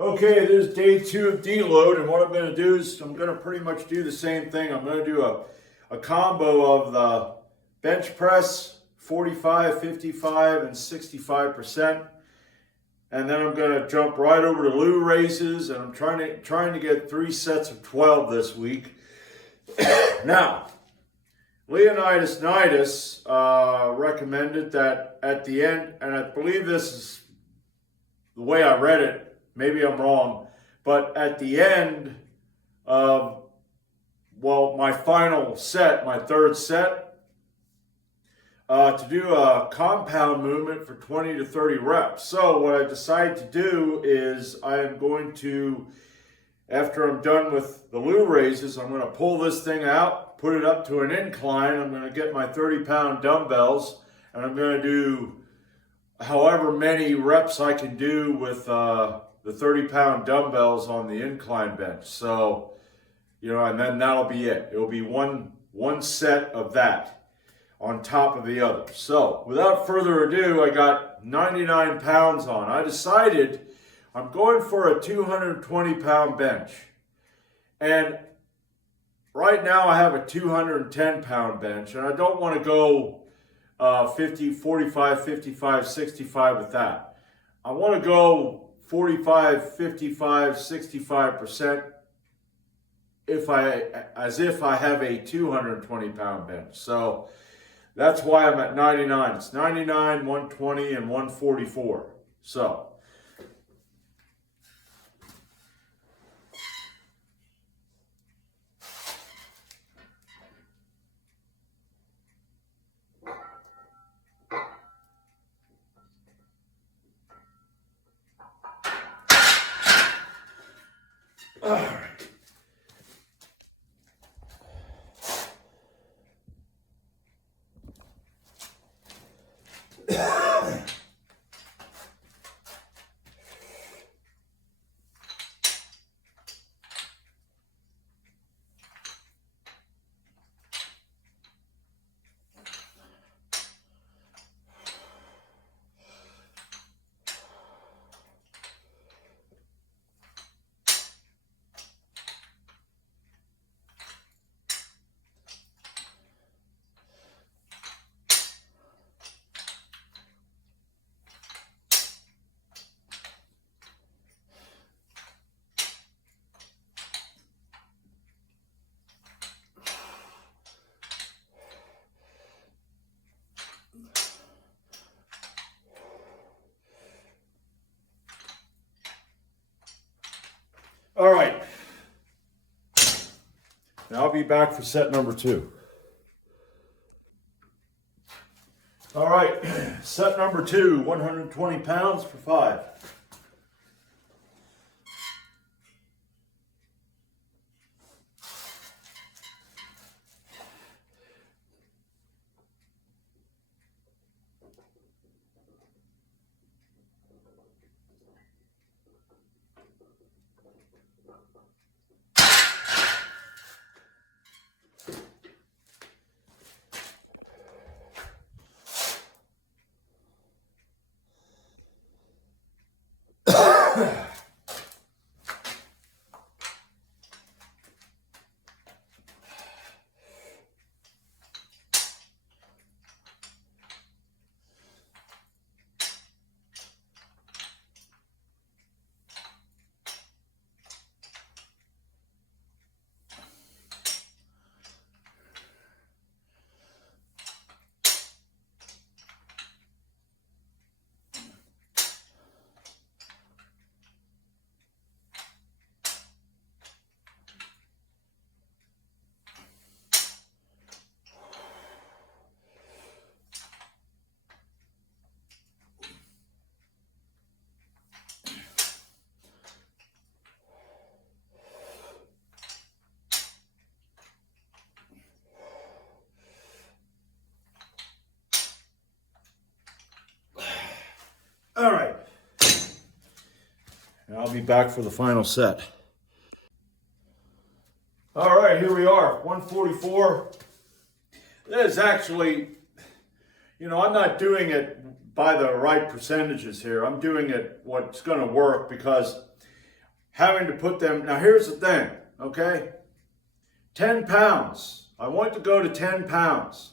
Okay, this is day 2 of deload, and what I'm going to do is I'm going to pretty much do the same thing. I'm going to do a combo of the bench press, 45, 55, and 65%. And then I'm going to jump right over to Liu Raises, and I'm trying to get 3 sets of 12 this week. Now, Leonidas Nidus recommended that at the end, and I believe this is the way I read it, maybe I'm wrong, but at the end of, my final set, my third set, to do a compound movement for 20 to 30 reps. So what I decided to do is I am going to, after I'm done with the Liu Raises, I'm going to pull this thing out, put it up to an incline. I'm going to get my 30-pound dumbbells, and I'm going to do however many reps I can do with the 30-pound dumbbells on the incline bench. So, and then that'll be it. It'll be one set of that on top of the other. So, without further ado, I got 99 pounds on. I decided I'm going for a 220-pound bench. And right now I have a 210-pound bench, and I don't want to go 50, 45, 55, 65 with that. I want to go 45, 55, 65% as if I have a 220-pound bench. So that's why I'm at 99. It's 99, 120, and 144. So all right. All right, now I'll be back for set number 2. All right, set number 2, 120 pounds for 5. All right, and I'll be back for the final set. All right, here we are, 144. This is actually, I'm not doing it by the right percentages here. I'm doing it what's going to work because having to put them. Now here's the thing, okay? 10 pounds. I want to go to 10 pounds.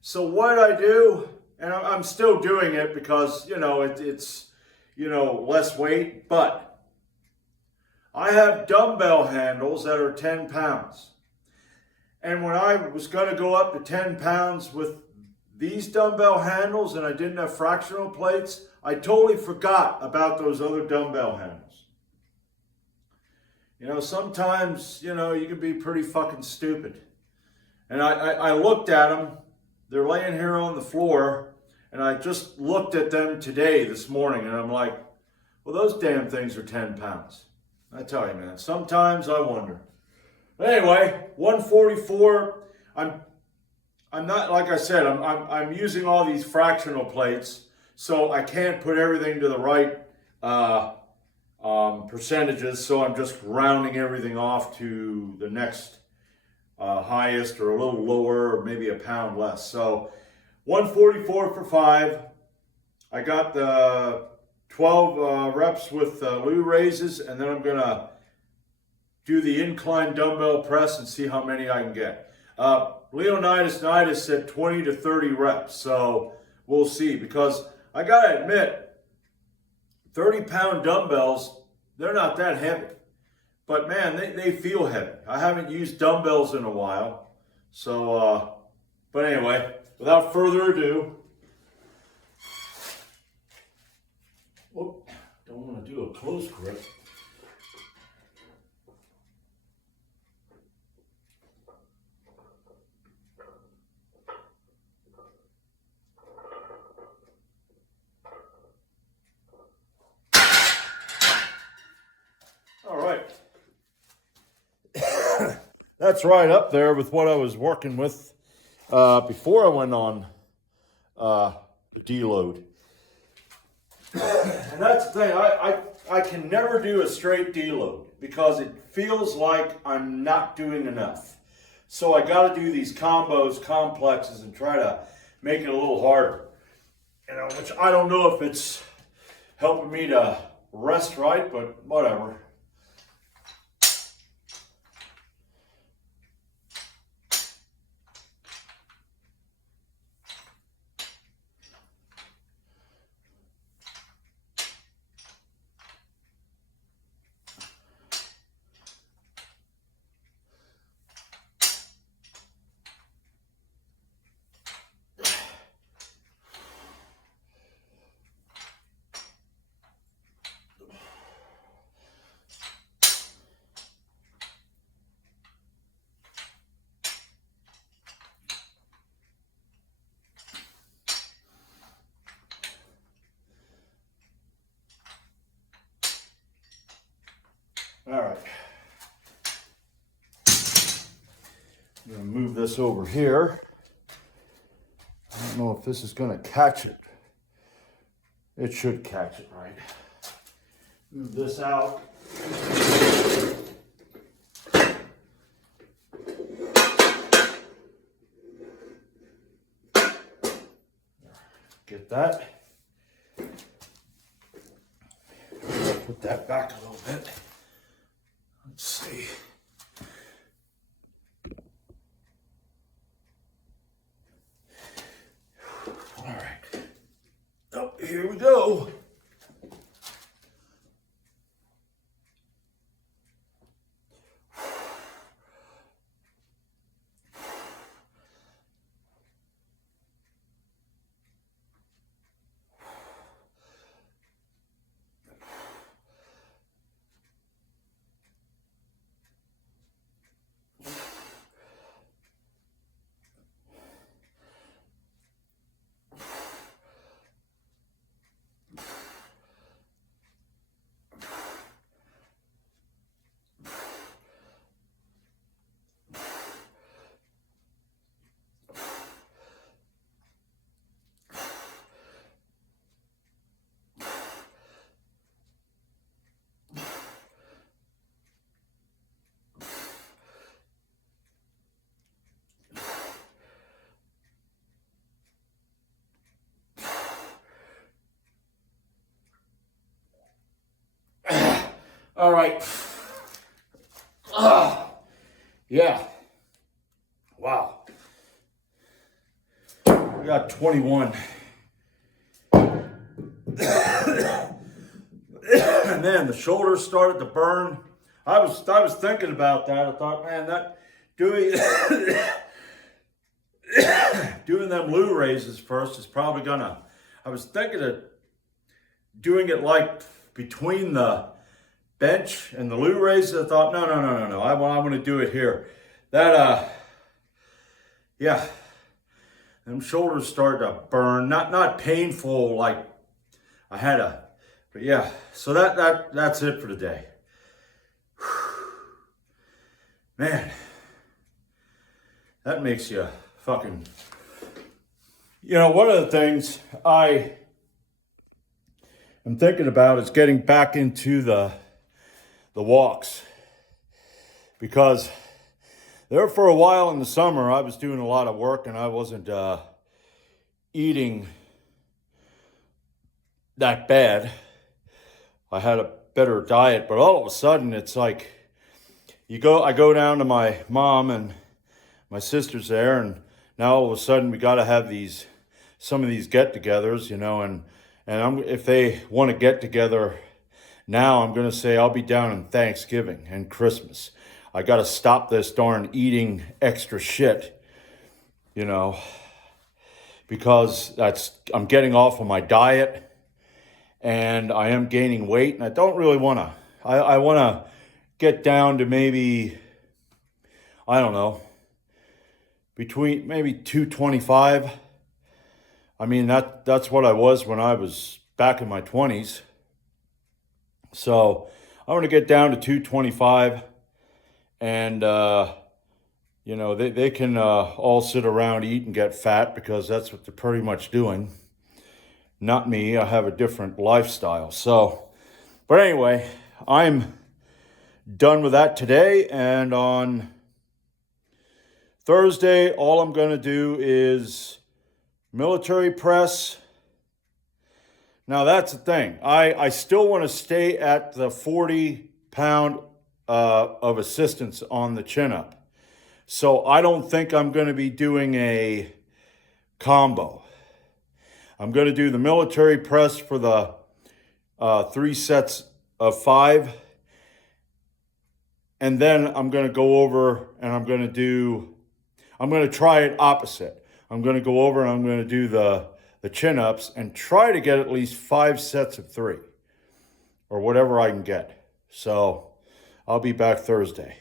So what I do, and I'm still doing it because, you know, it's, you know, less weight, but I have dumbbell handles that are 10 pounds. And when I was going to go up to 10 pounds with these dumbbell handles and I didn't have fractional plates, I totally forgot about those other dumbbell handles. You know, sometimes, you know, you can be pretty fucking stupid. And I looked at them. They're laying here on the floor. And I just looked at them today, this morning. And I'm like, well, those damn things are 10 pounds. I tell you, man, sometimes I wonder. But anyway, 144. I'm not, like I said, I'm using all these fractional plates. So I can't put everything to the right percentages, so I'm just rounding everything off to the next highest or a little lower or maybe a pound less. So 144 for 5. I got the 12 reps with Liu Raises, and then I'm going to do the incline dumbbell press and see how many I can get. Leonidas said 20 to 30 reps, so we'll see, because I got to admit, 30-pound dumbbells, they're not that heavy. But man, they feel heavy. I haven't used dumbbells in a while. So, but anyway, without further ado, whoop, don't want to do a close grip. All right. That's right up there with what I was working with before I went on deload. And that's the thing, I can never do a straight deload because it feels like I'm not doing enough. So I got to do these combos, complexes, and try to make it a little harder. You know, which I don't know if it's helping me to rest right, but whatever. All right, I'm going to move this over here. I don't know if this is going to catch it. It should catch it, right? Move this out. Get that. Put that back a little bit. Let's see. All right. Oh, here we go. All right. Yeah. Wow. We got 21. And then the shoulders started to burn. I was thinking about that. I thought, man, that doing doing them Liu Raises first is probably gonna. I was thinking of doing it like between the bench and the Liu Raises. I thought, no. I want to do it here. That yeah, them shoulders started to burn. Not painful like I had but yeah. So that's it for today. Man, that makes you fucking. One of the things I am thinking about is getting back into the walks, because there for a while in the summer I was doing a lot of work and I wasn't eating that bad. I had a better diet, but all of a sudden it's like I go down to my mom and my sister's there, and now all of a sudden we got to have some of these get-togethers, and if they want to get together now, I'm going to say I'll be down in Thanksgiving and Christmas. I got to stop this darn eating extra shit, because I'm getting off of my diet and I am gaining weight, and I don't really want to. I want to get down to maybe, I don't know, between maybe 225. I mean, that's what I was when I was back in my 20s. So I want to get down to 225, and they can all sit around, eat, and get fat, because that's what they're pretty much doing. Not me. I have a different lifestyle. So, but anyway, I'm done with that today, and on Thursday, all I'm going to do is military press. Now, that's the thing. I still want to stay at the 40-pound of assistance on the chin-up. So I don't think I'm going to be doing a combo. I'm going to do the military press for the 3 sets of 5. And then I'm going to go over and I'm going to try it opposite. I'm going to go over and I'm going to do the chin-ups and try to get at least 5 sets of 3 or whatever I can get. So I'll be back Thursday.